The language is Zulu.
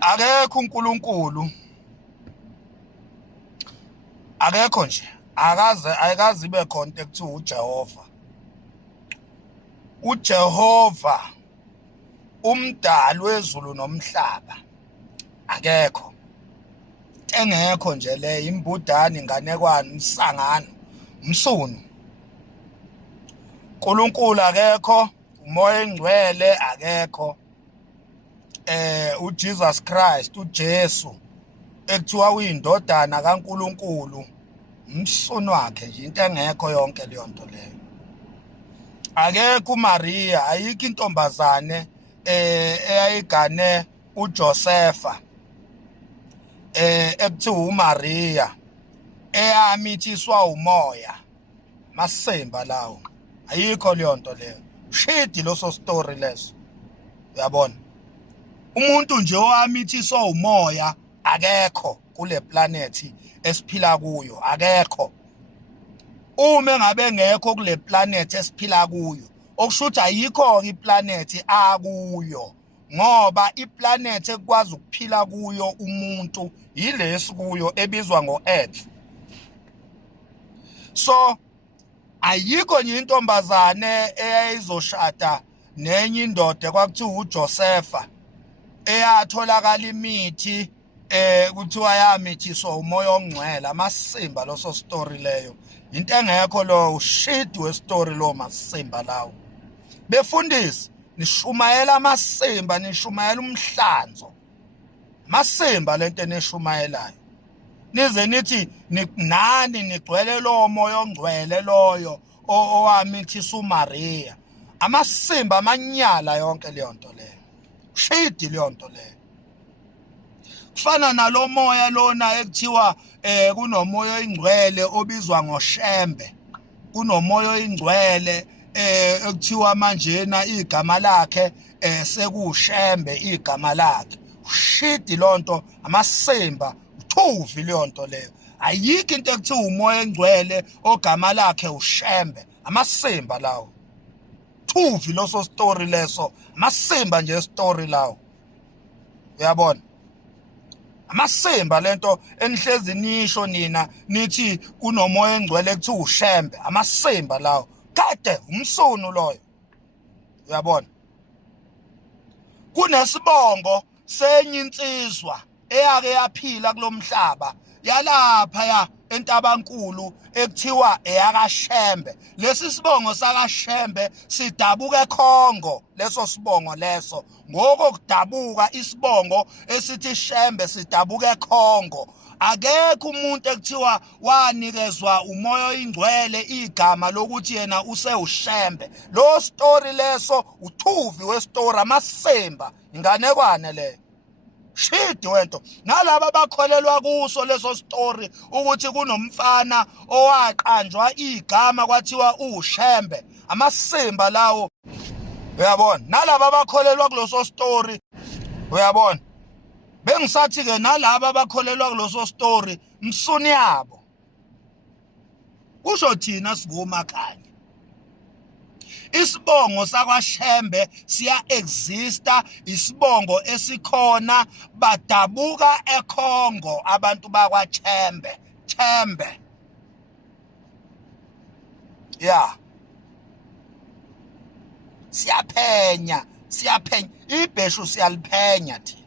Akekho uNkulunkulu, akekho nje, ayikaze ibe khona into ekuthiwa uJehova. uJehova umdali wezulu nomhlaba akekho. Engekho nje le imbudane, inganekwane, umsangano, umsunu. uNkulunkulu akekho, umoya engcwele akekho. uJesus Christ, uJesu ekuthiwa uyindodana kaNkulunkulu, umsunu wakhe nje, into engekho yonke leyo nto leyo. Akekho uMaria, ayikho intombazane eyayigane uJosefa ekuthiwa uMaria, eyamithiswa umoya, masemba lawo. Ayikho leyo nto leyo. Shidi loso story leso. Uyabona? Umuntu nje owamithiswa umoya akekho kule planet esiphila kuyo, akekho. Uma ngabe ngekho kule planet esiphila kuyo, okusho ukuthi ayikho iplanet akuyo, ngoba iplanet ekwazi ukuphila kuyo umuntu yilesi kuyo ebizwa ngo-Earth. So ayikho nje intombazane eyayizoshada nenye indoda kwakuthiwa uJosefa eyatholakala imithi kuthiwa yamithiswa umoya ongcwele. Amasimba loso story leyo, into engekho lo, ushidi we-story lo masimba lawo. Befundisi, nishumayela amasimba, nishumayela umhlanzo. Masimba lento enishumayelayo, nize nithi nani nigcwele lo moya ongcwele loyo owamithisa uMaria. Amasimba amanyala yonke leyo nto leyo, shidi leyo nto leyo. Kufana nalo moya lona ekuthiwa kunomoya oyingcwele obizwa ngoShembe. Kunomoya oyingcwele ekuthiwa manjena igama lakhe sekuShembe igama lakhe. Shidi lonto, amasimba, uthuvi leyo nto leyo. Ayikho into ekuthiwa umoya engcwele ogama lakhe uShembe. Amasimba lawo. Thuvi loso story leso, amasimba nje story lawo. Uyabona? Amasimba lento enihlezi nisho nina nithi kunomoya engcwele ekuthiwa uShembe. Amasimba lawo. Kade umsunu loyo. Uyabona? Kunesibongo senye insizwa eyake yaphila kulomhlaba yalapha eNtabankulu ekuthiwa eyakaShembe. Lesi sibongo sakaShembe sidabuka eKhongo, leso sibongo leso. Ngoko kudabuka isibongo esithi Shembe sidabuka eKhongo. Akekho umuntu ekuthiwa wanikezwa umoya oyingcwele igama lokuthi yena usewuShembe. Lo story leso uthuvi we-story, amasemba, inganekwane leyo. Shidi wento. Nalaba bakholelwa kuso leso story ukuthi kunomfana owaqanjwa igama kwathiwa uShembe. Amasimba lawo. Uyabona? Nalaba bakholelwa kuloso story. Uyabona? Bengisathi ke nalaba bakholelwa kuloso story msuni yabo. Kusho thina singomakhanya. Isibongo sakwaShembe siya exista, isibongo esikhona, badabuka eKhongo abantu bakwaChembe, Chembe. Yeah. Siyaphenya, ibheshu siyaliphenya thina.